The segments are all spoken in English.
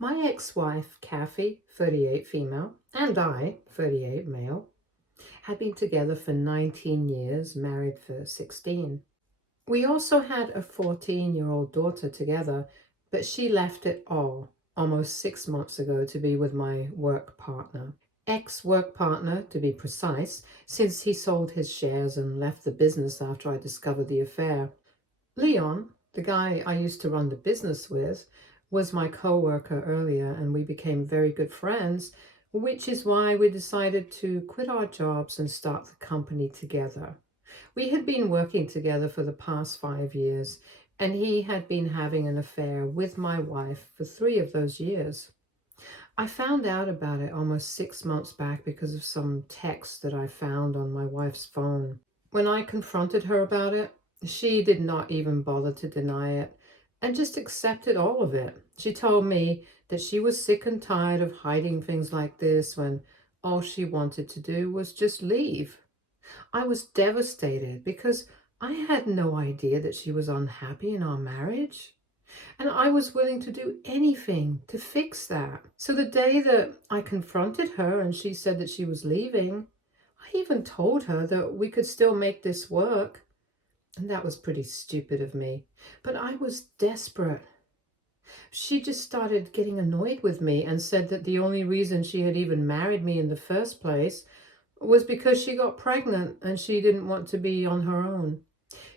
My ex-wife, Kathy, 38 female, and I, 38 male, had been together for 19 years, married for 16. We also had a 14-year-old daughter together, but she left it all almost 6 months ago to be with my work partner. Ex-work partner, to be precise, since he sold his shares and left the business after I discovered the affair. Leon, the guy I used to run the business with, was my coworker earlier, and we became very good friends, which is why we decided to quit our jobs and start the company together. We had been working together for the past 5 years, and he had been having an affair with my wife for 3 of those years. I found out about it almost 6 months back because of some text that I found on my wife's phone. When I confronted her about it, she did not even bother to deny it and just accepted all of it. She told me that she was sick and tired of hiding things like this when all she wanted to do was just leave. I was devastated because I had no idea that she was unhappy in our marriage. And I was willing to do anything to fix that. So the day that I confronted her and she said that she was leaving, I even told her that we could still make this work. And that was pretty stupid of me. But I was desperate. She just started getting annoyed with me and said that the only reason she had even married me in the first place was because she got pregnant and she didn't want to be on her own.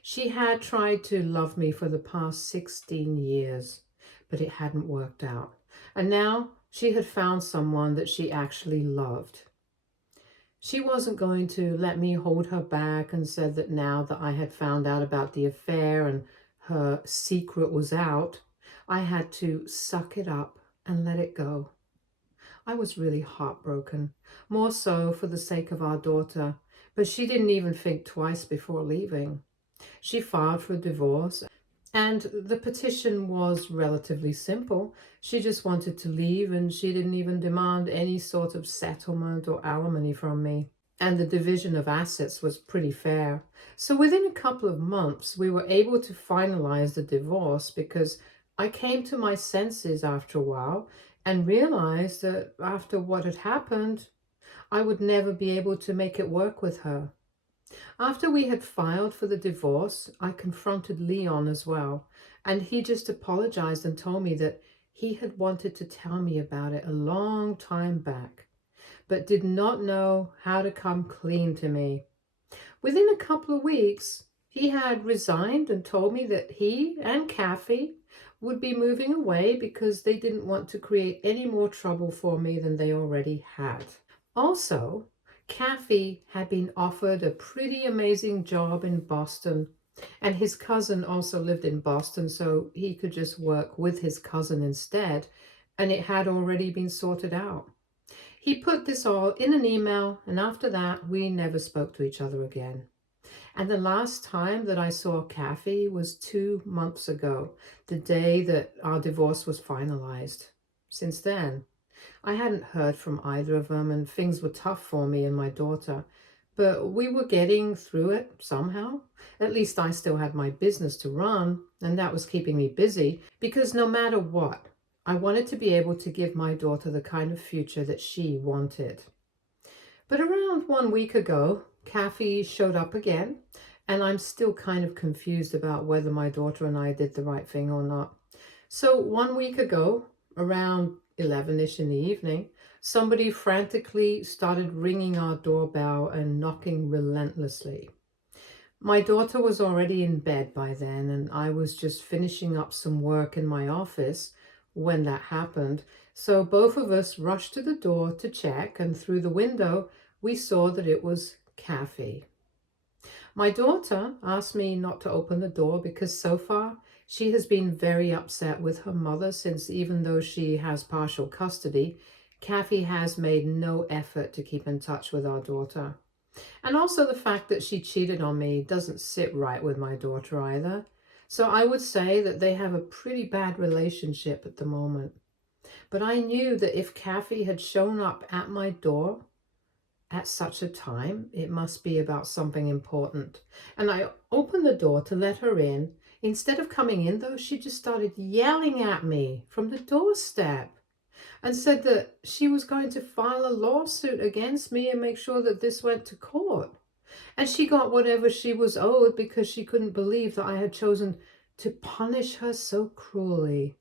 She had tried to love me for the past 16 years, but it hadn't worked out. And now she had found someone that she actually loved. She wasn't going to let me hold her back and said that now that I had found out about the affair and her secret was out, I had to suck it up and let it go. I was really heartbroken, more so for the sake of our daughter, but she didn't even think twice before leaving. She filed for divorce, and the petition was relatively simple. She just wanted to leave, and she didn't even demand any sort of settlement or alimony from me. And the division of assets was pretty fair. So within a couple of months, we were able to finalize the divorce because I came to my senses after a while and realized that after what had happened, I would never be able to make it work with her. After we had filed for the divorce, I confronted Leon as well, and he just apologized and told me that he had wanted to tell me about it a long time back, but did not know how to come clean to me. Within a couple of weeks, he had resigned and told me that he and Kathy would be moving away because they didn't want to create any more trouble for me than they already had. Also, Kathy had been offered a pretty amazing job in Boston, and his cousin also lived in Boston, so he could just work with his cousin instead, and it had already been sorted out. He put this all in an email, and after that, we never spoke to each other again. And the last time that I saw Kathy was 2 months ago, the day that our divorce was finalized. Since then, I hadn't heard from either of them, and things were tough for me and my daughter. But we were getting through it somehow. At least I still had my business to run, and that was keeping me busy, because no matter what, I wanted to be able to give my daughter the kind of future that she wanted. But around 1 week ago, Kathy showed up again, and I'm still kind of confused about whether my daughter and I did the right thing or not. So 1 week ago, around 11ish in the evening, somebody frantically started ringing our doorbell and knocking relentlessly. My daughter was already in bed by then, and I was just finishing up some work in my office when that happened. So both of us rushed to the door to check, and through the window, we saw that it was Kathy. My daughter asked me not to open the door because so far she has been very upset with her mother, since even though she has partial custody, Kathy has made no effort to keep in touch with our daughter. And also the fact that she cheated on me doesn't sit right with my daughter either. So I would say that they have a pretty bad relationship at the moment. But I knew that if Kathy had shown up at my door at such a time, it must be about something important. And I opened the door to let her in. Instead of coming in, though, she just started yelling at me from the doorstep. and said that she was going to file a lawsuit against me and make sure that this went to court. And she got whatever she was owed because she couldn't believe that I had chosen to punish her so cruelly.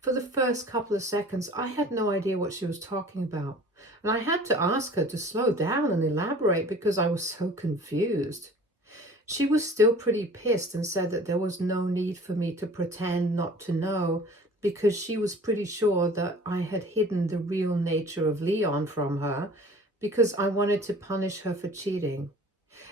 For the first couple of seconds, I had no idea what she was talking about, and I had to ask her to slow down and elaborate because I was so confused. She was still pretty pissed and said that there was no need for me to pretend not to know because she was pretty sure that I had hidden the real nature of Leon from her because I wanted to punish her for cheating.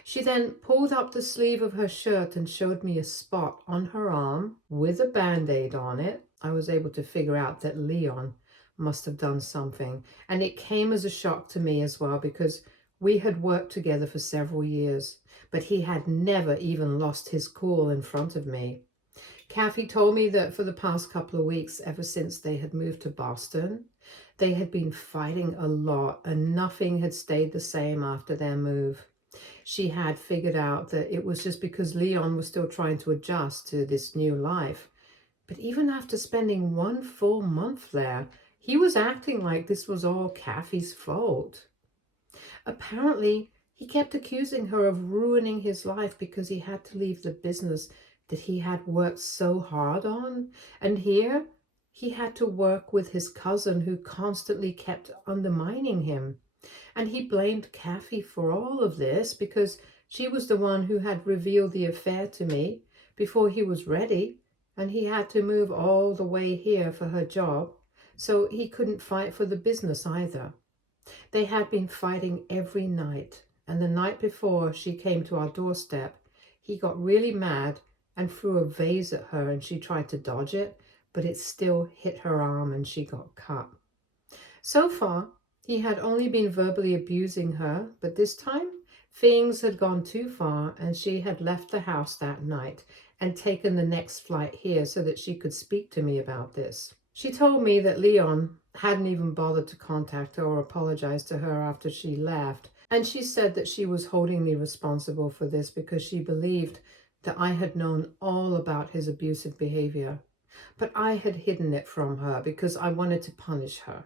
She then pulled up the sleeve of her shirt and showed me a spot on her arm with a band-aid on it. I was able to figure out that Leon must have done something. And it came as a shock to me as well because we had worked together for several years, but he had never even lost his cool in front of me. Kathy told me that for the past couple of weeks, ever since they had moved to Boston, they had been fighting a lot and nothing had stayed the same after their move. She had figured out that it was just because Leon was still trying to adjust to this new life. But even after spending 1 full month there, he was acting like this was all Kathy's fault. Apparently, he kept accusing her of ruining his life because he had to leave the business that he had worked so hard on. And here, he had to work with his cousin who constantly kept undermining him. And he blamed Kathy for all of this because she was the one who had revealed the affair to me before he was ready, and he had to move all the way here for her job, so he couldn't fight for the business either. They had been fighting every night, and the night before she came to our doorstep, he got really mad and threw a vase at her, and she tried to dodge it, but it still hit her arm and she got cut. So far, he had only been verbally abusing her, but this time things had gone too far and she had left the house that night and taken the next flight here so that she could speak to me about this. She told me that Leon hadn't even bothered to contact her or apologize to her after she left, and she said that she was holding me responsible for this because she believed that I had known all about his abusive behavior, but I had hidden it from her because I wanted to punish her.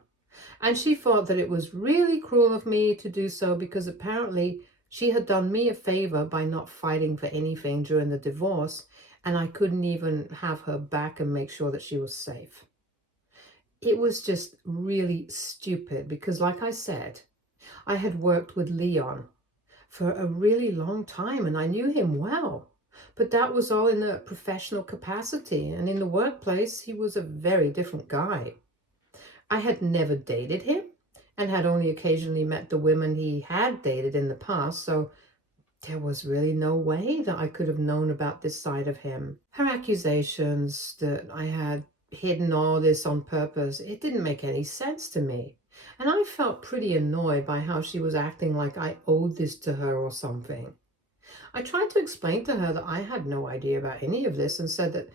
And she thought that it was really cruel of me to do so because apparently she had done me a favor by not fighting for anything during the divorce, and I couldn't even have her back and make sure that she was safe. It was just really stupid because, like I said, I had worked with Leon for a really long time and I knew him well. But that was all in a professional capacity, and in the workplace, he was a very different guy. I had never dated him and had only occasionally met the women he had dated in the past, so there was really no way that I could have known about this side of him. Her accusations that I had hidden all this on purpose, it didn't make any sense to me. And I felt pretty annoyed by how she was acting like I owed this to her or something. I tried to explain to her that I had no idea about any of this and said that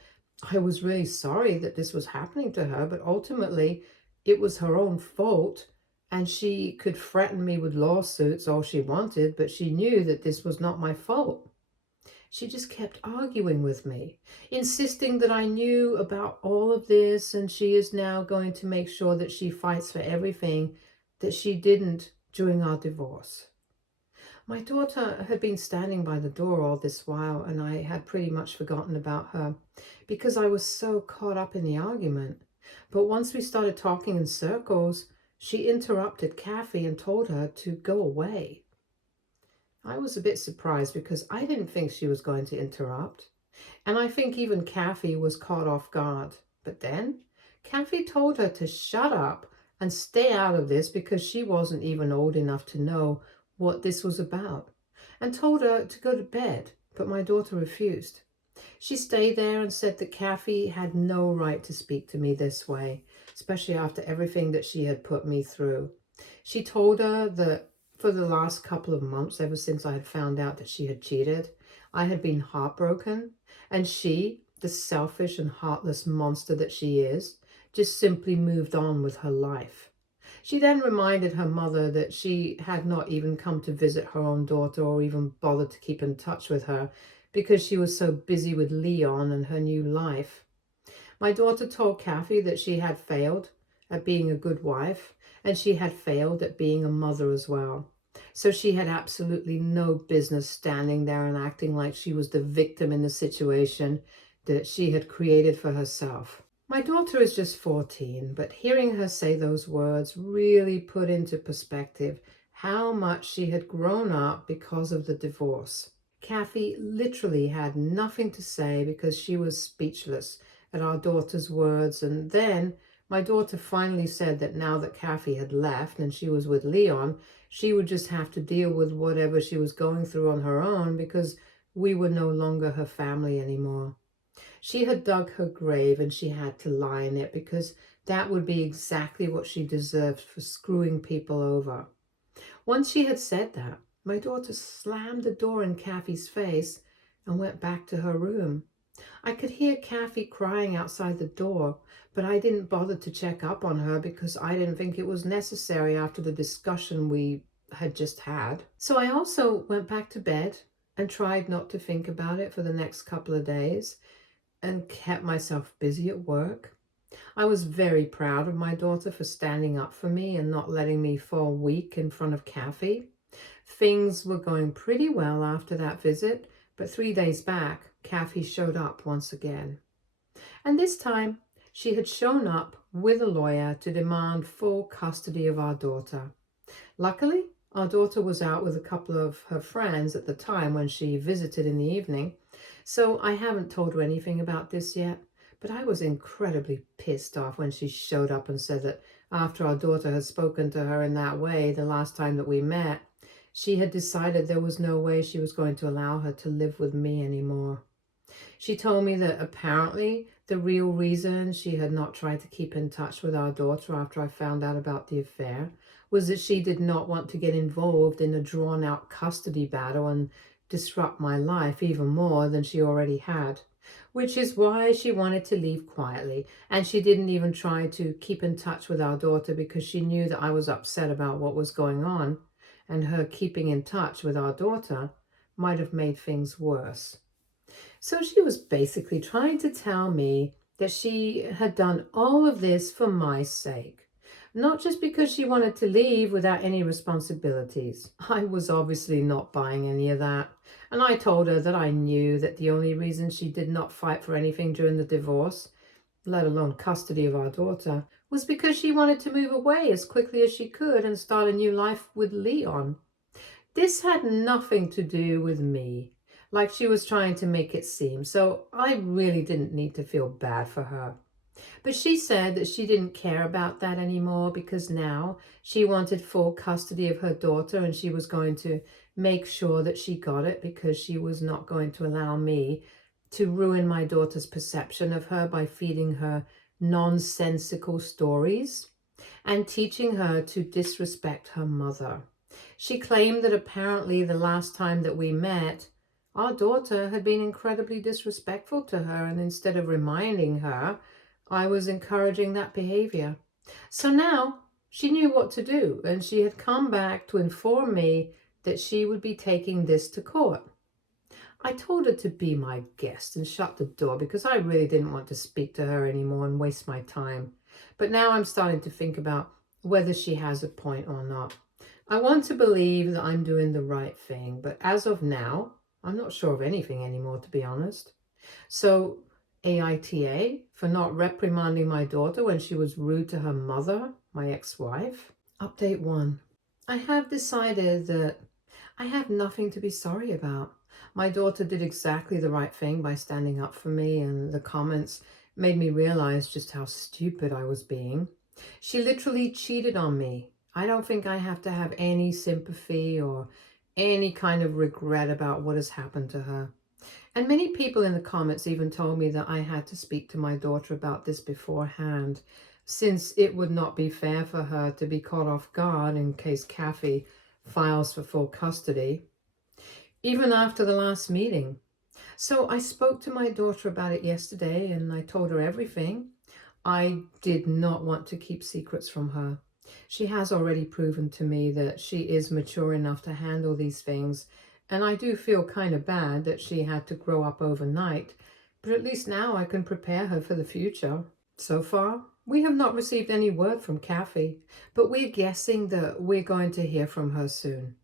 I was really sorry that this was happening to her, but ultimately it was her own fault, and she could threaten me with lawsuits all she wanted, but she knew that this was not my fault. She just kept arguing with me, insisting that I knew about all of this, and she is now going to make sure that she fights for everything that she didn't during our divorce. My daughter had been standing by the door all this while, and I had pretty much forgotten about her because I was so caught up in the argument. But once we started talking in circles, she interrupted Kathy and told her to go away. I was a bit surprised because I didn't think she was going to interrupt, and I think even Kathy was caught off guard. But then Kathy told her to shut up and stay out of this because she wasn't even old enough to know what this was about, and told her to go to bed, but my daughter refused. She stayed there and said that Kathy had no right to speak to me this way, especially after everything that she had put me through. She told her that for the last couple of months, ever since I had found out that she had cheated, I had been heartbroken, and she, the selfish and heartless monster that she is, just simply moved on with her life. She then reminded her mother that she had not even come to visit her own daughter or even bothered to keep in touch with her because she was so busy with Leon and her new life. My daughter told Kathy that she had failed, at being a good wife, and she had failed at being a mother as well. So she had absolutely no business standing there and acting like she was the victim in the situation that she had created for herself. My daughter is just 14, but hearing her say those words really put into perspective how much she had grown up because of the divorce. Kathy literally had nothing to say because she was speechless at our daughter's words, and then my daughter finally said that now that Kathy had left and she was with Leon, she would just have to deal with whatever she was going through on her own because we were no longer her family anymore. She had dug her grave and she had to lie in it because that would be exactly what she deserved for screwing people over. Once she had said that, my daughter slammed the door in Kathy's face and went back to her room. I could hear Kathy crying outside the door, but I didn't bother to check up on her because I didn't think it was necessary after the discussion we had just had. So I also went back to bed and tried not to think about it for the next couple of days and kept myself busy at work. I was very proud of my daughter for standing up for me and not letting me fall weak in front of Kathy. Things were going pretty well after that visit, but 3 days back, Kathy showed up once again. And this time, she had shown up with a lawyer to demand full custody of our daughter. Luckily, our daughter was out with a couple of her friends at the time when she visited in the evening, so I haven't told her anything about this yet. But I was incredibly pissed off when she showed up and said that after our daughter had spoken to her in that way the last time that we met, she had decided there was no way she was going to allow her to live with me anymore. She told me that apparently the real reason she had not tried to keep in touch with our daughter after I found out about the affair was that she did not want to get involved in a drawn-out custody battle and disrupt my life even more than she already had, which is why she wanted to leave quietly, and she didn't even try to keep in touch with our daughter because she knew that I was upset about what was going on, and her keeping in touch with our daughter might have made things worse. So she was basically trying to tell me that she had done all of this for my sake, not just because she wanted to leave without any responsibilities. I was obviously not buying any of that, and I told her that I knew that the only reason she did not fight for anything during the divorce, let alone custody of our daughter, was because she wanted to move away as quickly as she could and start a new life with Leon. This had nothing to do with me, like she was trying to make it seem, so I really didn't need to feel bad for her. But she said that she didn't care about that anymore because now she wanted full custody of her daughter and she was going to make sure that she got it because she was not going to allow me to ruin my daughter's perception of her by feeding her nonsensical stories and teaching her to disrespect her mother. She claimed that apparently the last time that we met, our daughter had been incredibly disrespectful to her, and instead of reminding her, I was encouraging that behavior. So now she knew what to do, and she had come back to inform me that she would be taking this to court. I told her to be my guest and shut the door because I really didn't want to speak to her anymore and waste my time. But now I'm starting to think about whether she has a point or not. I want to believe that I'm doing the right thing, but as of now, I'm not sure of anything anymore, to be honest. So, AITA for not reprimanding my daughter when she was rude to her mother, my ex-wife. Update 1. I have decided that I have nothing to be sorry about. My daughter did exactly the right thing by standing up for me, and the comments made me realize just how stupid I was being. She literally cheated on me. I don't think I have to have any sympathy or any kind of regret about what has happened to her. And many people in the comments even told me that I had to speak to my daughter about this beforehand, since it would not be fair for her to be caught off guard in case Kathy files for full custody, even after the last meeting. So I spoke to my daughter about it yesterday and I told her everything. I did not want to keep secrets from her. She has already proven to me that she is mature enough to handle these things, and I do feel kind of bad that she had to grow up overnight, but at least now I can prepare her for the future. So far, We have not received any word from Kathy, but we're guessing that we're going to hear from her soon.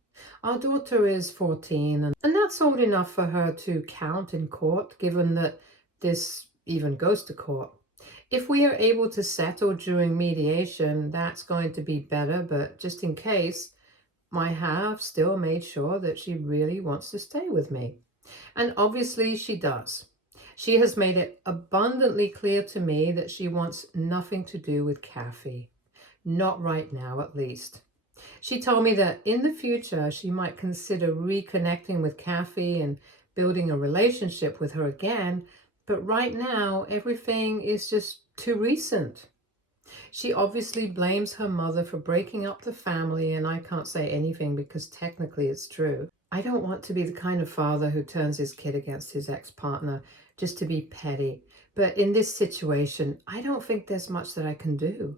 Our daughter is 14, and that's old enough for her to count in court, given that this even goes to court. If we are able to settle during mediation, that's going to be better, but just in case, I have still made sure that she really wants to stay with me. And obviously she does. She has made it abundantly clear to me that she wants nothing to do with Kathy. Not right now, at least. She told me that in the future she might consider reconnecting with Kathy and building a relationship with her again, but right now everything is just too recent. She obviously blames her mother for breaking up the family, and I can't say anything because technically it's true. I don't want to be the kind of father who turns his kid against his ex-partner just to be petty. But in this situation, I don't think there's much that I can do.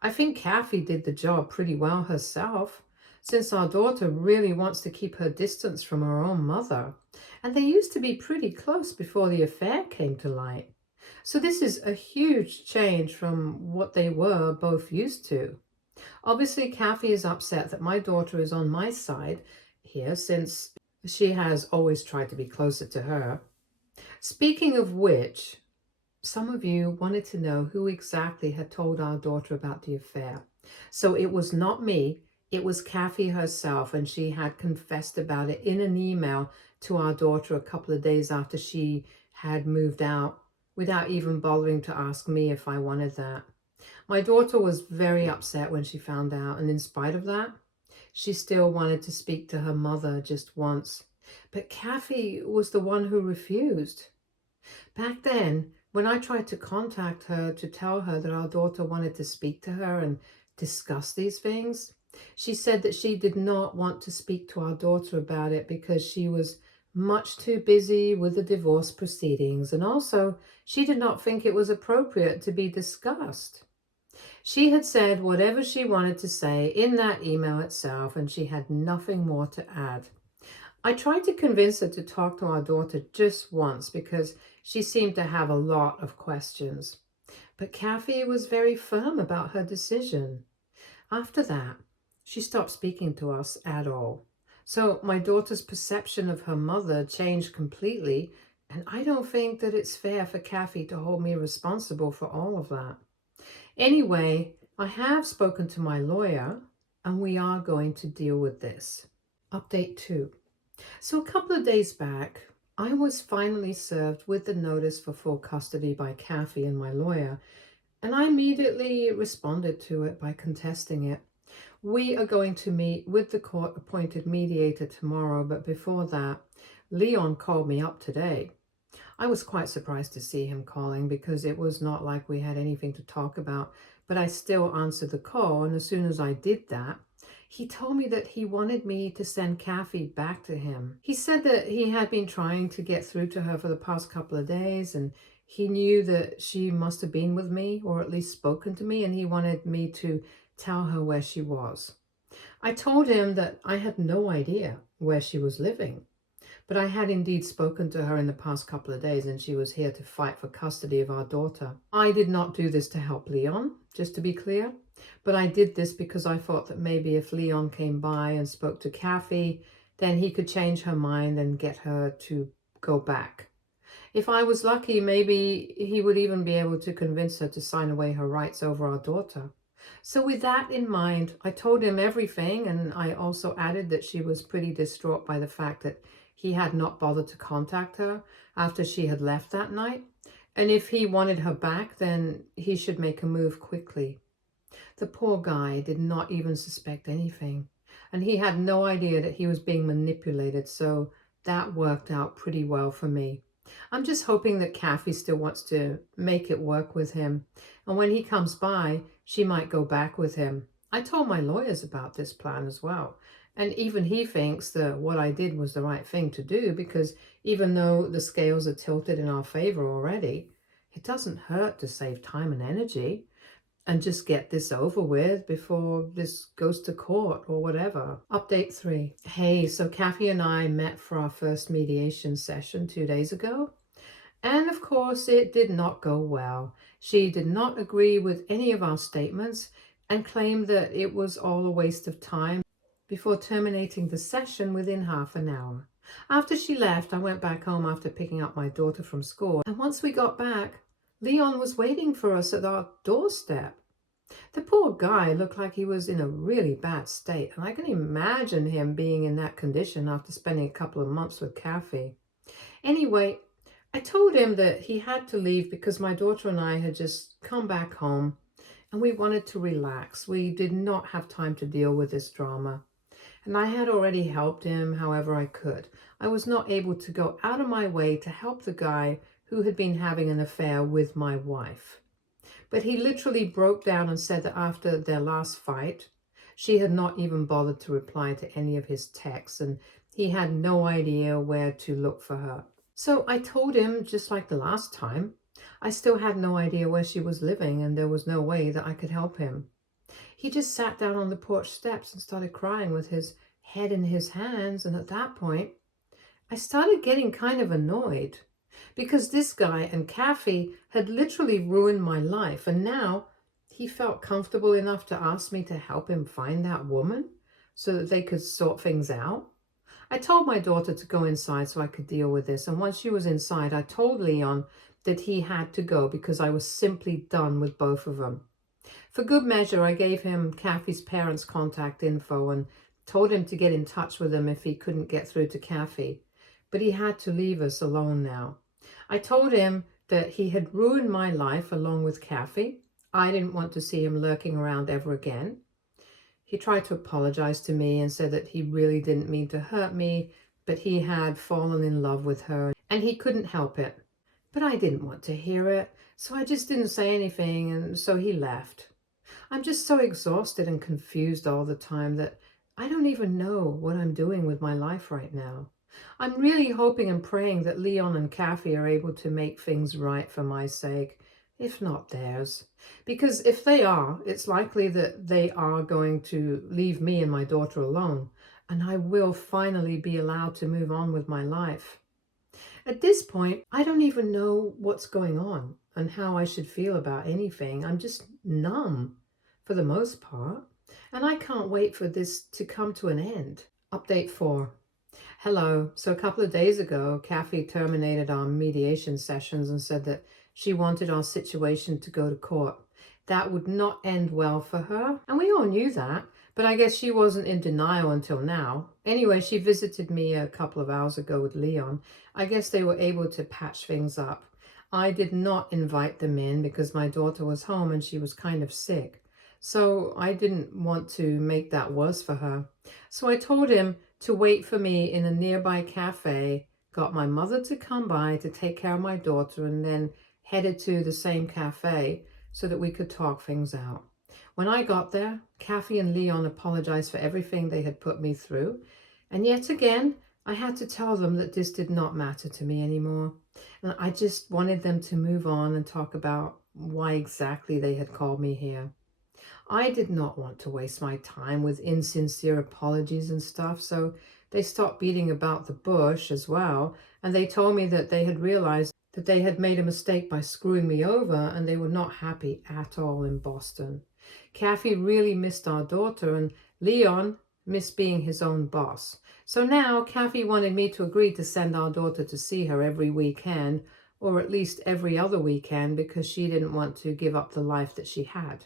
I think Kathy did the job pretty well herself, since our daughter really wants to keep her distance from her own mother. And they used to be pretty close before the affair came to light. So this is a huge change from what they were both used to. Obviously, Kathy is upset that my daughter is on my side here, since she has always tried to be closer to her. Speaking of which, some of you wanted to know who exactly had told our daughter about the affair. So it was not me, it was Kathy herself, and she had confessed about it in an email to our daughter a couple of days after she had moved out, without even bothering to ask me if I wanted that. My daughter was very upset when she found out, and in spite of that, she still wanted to speak to her mother just once. But Kathy was the one who refused. Back then, when I tried to contact her to tell her that our daughter wanted to speak to her and discuss these things, she said that she did not want to speak to our daughter about it because she was much too busy with the divorce proceedings, and also she did not think it was appropriate to be discussed. She had said whatever she wanted to say in that email itself, and she had nothing more to add. I tried to convince her to talk to our daughter just once because she seemed to have a lot of questions. But Kathy was very firm about her decision. After that, she stopped speaking to us at all. So my daughter's perception of her mother changed completely, and I don't think that it's fair for Kathy to hold me responsible for all of that. Anyway, I have spoken to my lawyer, and we are going to deal with this. Update 2. So a couple of days back, I was finally served with the notice for full custody by Kathy and my lawyer, and I immediately responded to it by contesting it. We are going to meet with the court-appointed mediator tomorrow, but before that, Leon called me up today. I was quite surprised to see him calling because it was not like we had anything to talk about, but I still answered the call, and as soon as I did that, he told me that he wanted me to send Kathy back to him. He said that he had been trying to get through to her for the past couple of days, and he knew that she must have been with me, or at least spoken to me, and he wanted me to tell her where she was. I told him that I had no idea where she was living, but I had indeed spoken to her in the past couple of days, and she was here to fight for custody of our daughter. I did not do this to help Leon, just to be clear, but I did this because I thought that maybe if Leon came by and spoke to Kathy, then he could change her mind and get her to go back. If I was lucky, maybe he would even be able to convince her to sign away her rights over our daughter. So with that in mind, I told him everything, and I also added that she was pretty distraught by the fact that he had not bothered to contact her after she had left that night. And if he wanted her back, then he should make a move quickly. The poor guy did not even suspect anything, and he had no idea that he was being manipulated, so that worked out pretty well for me. I'm just hoping that Kathy still wants to make it work with him, and when he comes by, she might go back with him. I told my lawyers about this plan as well, and even he thinks that what I did was the right thing to do, because even though the scales are tilted in our favor already, it doesn't hurt to save time and energy and just get this over with before this goes to court or whatever. Update 3. Hey, so Kathy and I met for our first mediation session 2 days ago. And of course, it did not go well. She did not agree with any of our statements and claimed that it was all a waste of time before terminating the session within half an hour. After she left, I went back home after picking up my daughter from school, and once we got back, Leon was waiting for us at our doorstep. The poor guy looked like he was in a really bad state, and I can imagine him being in that condition after spending a couple of months with Kathy. Anyway, I told him that he had to leave because my daughter and I had just come back home and we wanted to relax. We did not have time to deal with this drama. And I had already helped him however I could. I was not able to go out of my way to help the guy who had been having an affair with my wife. But he literally broke down and said that after their last fight, she had not even bothered to reply to any of his texts, and he had no idea where to look for her. So I told him, just like the last time, I still had no idea where she was living and there was no way that I could help him. He just sat down on the porch steps and started crying with his head in his hands, and at that point, I started getting kind of annoyed because this guy and Kathy had literally ruined my life, and now he felt comfortable enough to ask me to help him find that woman so that they could sort things out. I told my daughter to go inside so I could deal with this, and once she was inside, I told Leon that he had to go because I was simply done with both of them. For good measure, I gave him Kathy's parents' contact info and told him to get in touch with them if he couldn't get through to Kathy, but he had to leave us alone now. I told him that he had ruined my life along with Kathy. I didn't want to see him lurking around ever again. He tried to apologize to me and said that he really didn't mean to hurt me, but he had fallen in love with her and he couldn't help it. But I didn't want to hear it, so I just didn't say anything, and so he left. I'm just so exhausted and confused all the time that I don't even know what I'm doing with my life right now. I'm really hoping and praying that Leon and Kathy are able to make things right for my sake, if not theirs. Because if they are, it's likely that they are going to leave me and my daughter alone, and I will finally be allowed to move on with my life. At this point, I don't even know what's going on and how I should feel about anything. I'm just numb for the most part, and I can't wait for this to come to an end. Update 4. Hello. So a couple of days ago, Kathy terminated our mediation sessions and said that she wanted our situation to go to court. That would not end well for her, and we all knew that, but I guess she wasn't in denial until now. Anyway, she visited me a couple of hours ago with Leon. I guess they were able to patch things up. I did not invite them in because my daughter was home and she was kind of sick. So I didn't want to make that worse for her. So I told him to wait for me in a nearby cafe, got my mother to come by to take care of my daughter, and then headed to the same cafe so that we could talk things out. When I got there, Kathy and Leon apologized for everything they had put me through, and yet again, I had to tell them that this did not matter to me anymore. And I just wanted them to move on and talk about why exactly they had called me here. I did not want to waste my time with insincere apologies and stuff, so they stopped beating about the bush as well, and they told me that they had realized that they had made a mistake by screwing me over and they were not happy at all in Boston. Kathy really missed our daughter and Leon missed being his own boss. So now Kathy wanted me to agree to send our daughter to see her every weekend, or at least every other weekend, because she didn't want to give up the life that she had.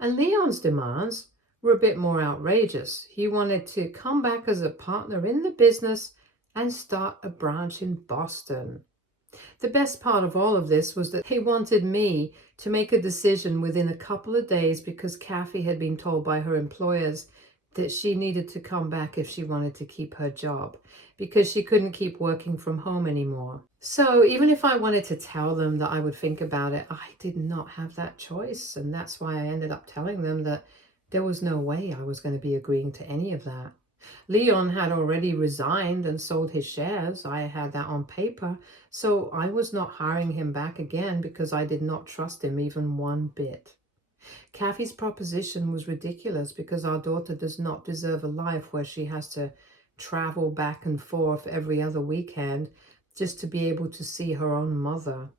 And Leon's demands were a bit more outrageous. He wanted to come back as a partner in the business and start a branch in Boston. The best part of all of this was that he wanted me to make a decision within a couple of days because Kathy had been told by her employers that she needed to come back if she wanted to keep her job because she couldn't keep working from home anymore. So even if I wanted to tell them that I would think about it, I did not have that choice. And that's why I ended up telling them that there was no way I was going to be agreeing to any of that. Leon had already resigned and sold his shares. I had that on paper. So I was not hiring him back again because I did not trust him even one bit. Kathy's proposition was ridiculous because our daughter does not deserve a life where she has to travel back and forth every other weekend just to be able to see her own mother.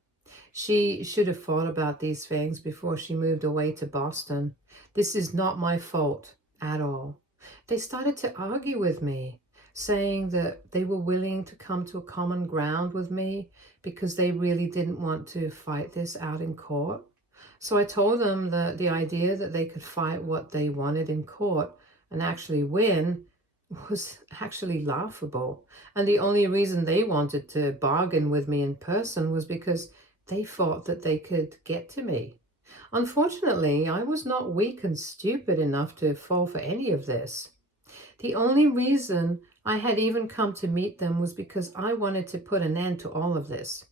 She should have thought about these things before she moved away to Boston. This is not my fault at all. They started to argue with me, saying that they were willing to come to a common ground with me because they really didn't want to fight this out in court. So I told them that the idea that they could fight what they wanted in court and actually win was actually laughable. And the only reason they wanted to bargain with me in person was because they thought that they could get to me. Unfortunately, I was not weak and stupid enough to fall for any of this. The only reason I had even come to meet them was because I wanted to put an end to all of this.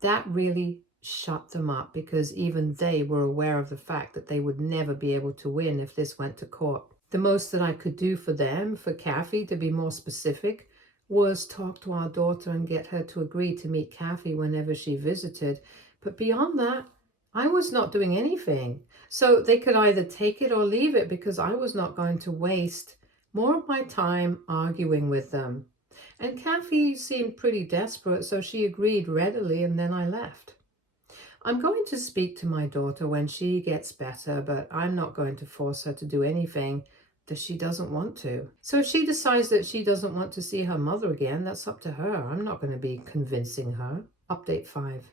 That really shut them up because even they were aware of the fact that they would never be able to win if this went to court. The most that I could do for them, for Kathy to be more specific, was talk to our daughter and get her to agree to meet Kathy whenever she visited. But beyond that, I was not doing anything. So they could either take it or leave it because I was not going to waste more of my time arguing with them. And Kathy seemed pretty desperate, so she agreed readily, and then I left. I'm going to speak to my daughter when she gets better, but I'm not going to force her to do anything that she doesn't want to. So if she decides that she doesn't want to see her mother again, that's up to her. I'm not going to be convincing her. Update 5.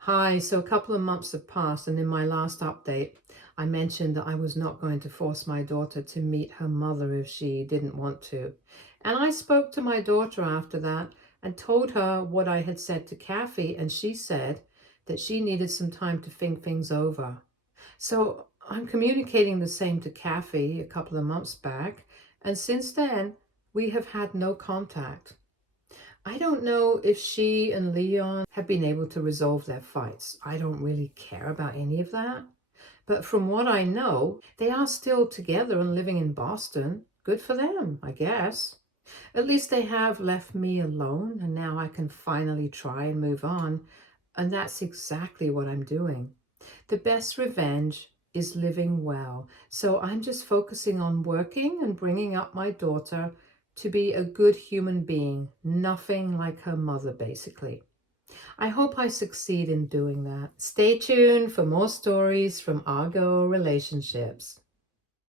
Hi, so a couple of months have passed, and in my last update, I mentioned that I was not going to force my daughter to meet her mother if she didn't want to. And I spoke to my daughter after that and told her what I had said to Kathy, and she said that she needed some time to think things over. So I'm communicating the same to Kathy a couple of months back, and since then, we have had no contact. I don't know if she and Leon have been able to resolve their fights. I don't really care about any of that. But from what I know, they are still together and living in Boston. Good for them, I guess. At least they have left me alone, and now I can finally try and move on. And that's exactly what I'm doing. The best revenge is living well. So I'm just focusing on working and bringing up my daughter to be a good human being, nothing like her mother, basically. I hope I succeed in doing that. Stay tuned for more stories from Argo Relationships.